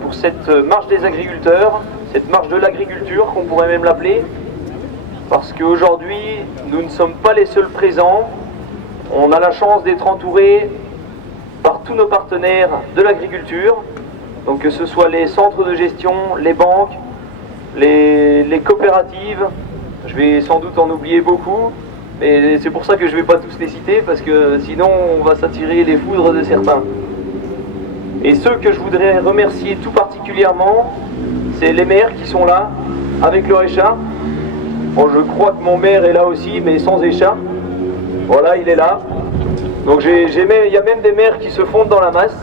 pour cette marche des agriculteurs, cette marche de l'agriculture qu'on pourrait même l'appeler, parce qu'aujourd'hui nous ne sommes pas les seuls présents. On a la chance d'être entourés par tous nos partenaires de l'agriculture, donc que ce soit les centres de gestion, les banques, les coopératives. Je vais sans doute en oublier beaucoup, mais c'est pour ça que je ne vais pas tous les citer, parce que sinon on va s'attirer les foudres de certains. Et ceux que je voudrais remercier tout particulièrement, c'est les maires qui sont là, avec leur écharpe. Bon, je crois que mon maire est là aussi, mais sans écharpe. Voilà, il est là. Donc il y a même des maires qui se fondent dans la masse.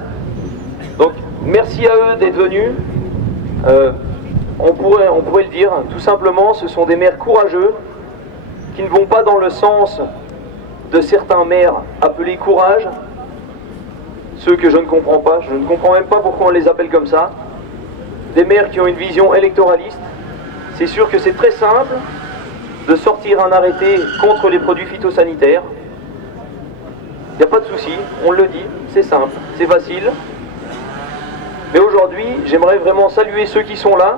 Donc merci à eux d'être venus. On pourrait le dire, tout simplement, ce sont des maires courageux qui ne vont pas dans le sens de certains maires appelés courage, ceux que je ne comprends pas. Je ne comprends même pas pourquoi on les appelle comme ça. Des maires qui ont une vision électoraliste. C'est sûr que c'est très simple de sortir un arrêté contre les produits phytosanitaires. Il n'y a pas de souci, on le dit, c'est simple, c'est facile. Mais aujourd'hui, j'aimerais vraiment saluer ceux qui sont là,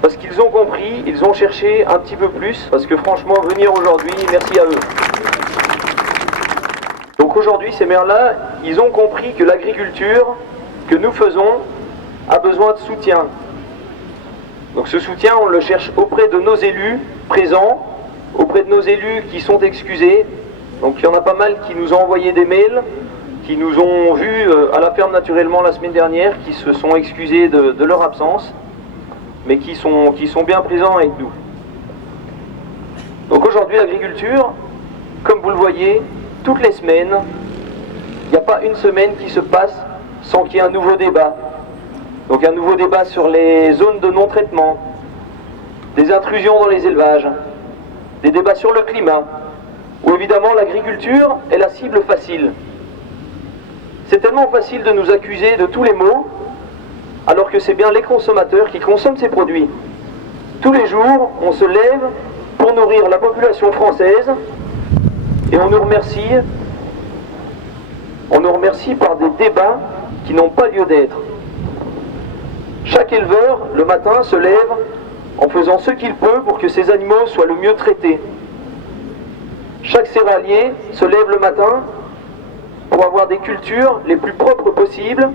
parce qu'ils ont compris, ils ont cherché un petit peu plus, parce que franchement, venir aujourd'hui, merci à eux. Donc aujourd'hui, ces maires-là, ils ont compris que l'agriculture que nous faisons a besoin de soutien. Donc ce soutien, on le cherche auprès de nos élus présents, auprès de nos élus qui sont excusés. Donc il y en a pas mal qui nous ont envoyé des mails, qui nous ont vus à la ferme naturellement la semaine dernière, qui se sont excusés de leur absence, mais qui sont bien présents avec nous. Donc aujourd'hui, l'agriculture, comme vous le voyez, toutes les semaines, il n'y a pas une semaine qui se passe sans qu'il y ait un nouveau débat. Donc un nouveau débat sur les zones de non-traitement, des intrusions dans les élevages, des débats sur le climat, où évidemment l'agriculture est la cible facile. C'est tellement facile de nous accuser de tous les maux, alors que c'est bien les consommateurs qui consomment ces produits. Tous les jours, on se lève pour nourrir la population française, et on nous remercie par des débats qui n'ont pas lieu d'être. Chaque éleveur, le matin, se lève en faisant ce qu'il peut pour que ses animaux soient le mieux traités. Chaque céréalier se lève le matin pour avoir des cultures les plus propres possibles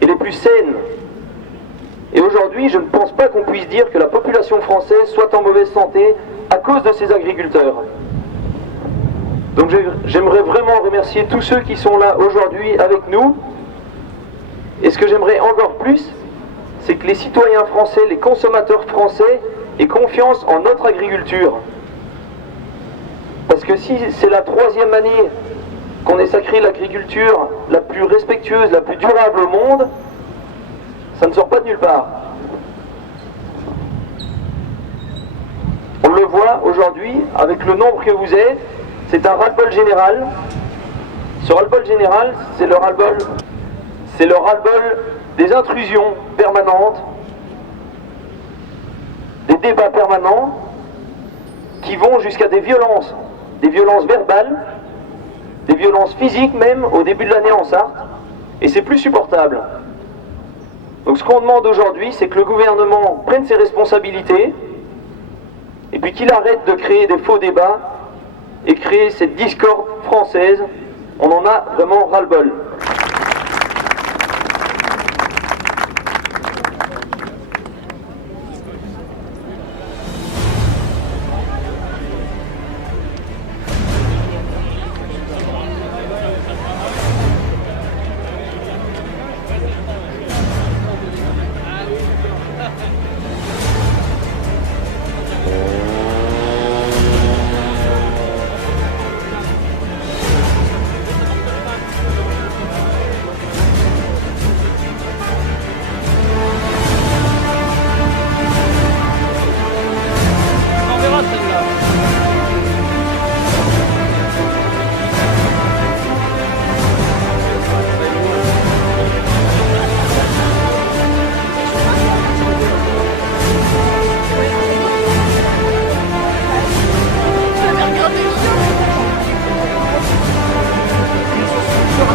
et les plus saines. Et aujourd'hui, je ne pense pas qu'on puisse dire que la population française soit en mauvaise santé à cause de ces agriculteurs. Donc j'aimerais vraiment remercier tous ceux qui sont là aujourd'hui avec nous. Et ce que j'aimerais encore plus, c'est que les citoyens français, les consommateurs français aient confiance en notre agriculture. Parce que si c'est la 3e année qu'on ait sacré l'agriculture la plus respectueuse, la plus durable au monde, ça ne sort pas de nulle part. On le voit aujourd'hui, avec le nombre que vous êtes, c'est un ras-le-bol général. Ce ras-le-bol général, c'est le ras-le-bol des intrusions permanentes, des débats permanents qui vont jusqu'à des violences verbales, des violences physiques même au début de l'année en Sarthe, et c'est plus supportable. Donc ce qu'on demande aujourd'hui, c'est que le gouvernement prenne ses responsabilités, et puis qu'il arrête de créer des faux débats, et créer cette discorde française. On en a vraiment ras-le-bol.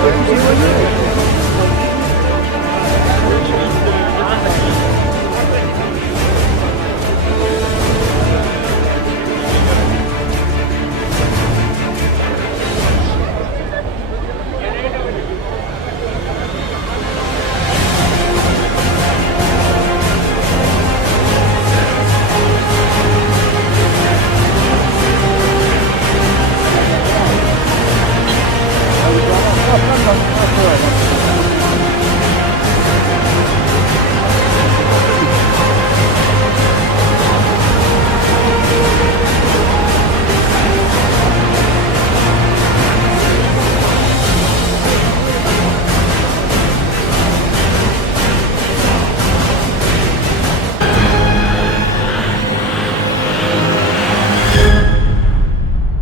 Vous voyez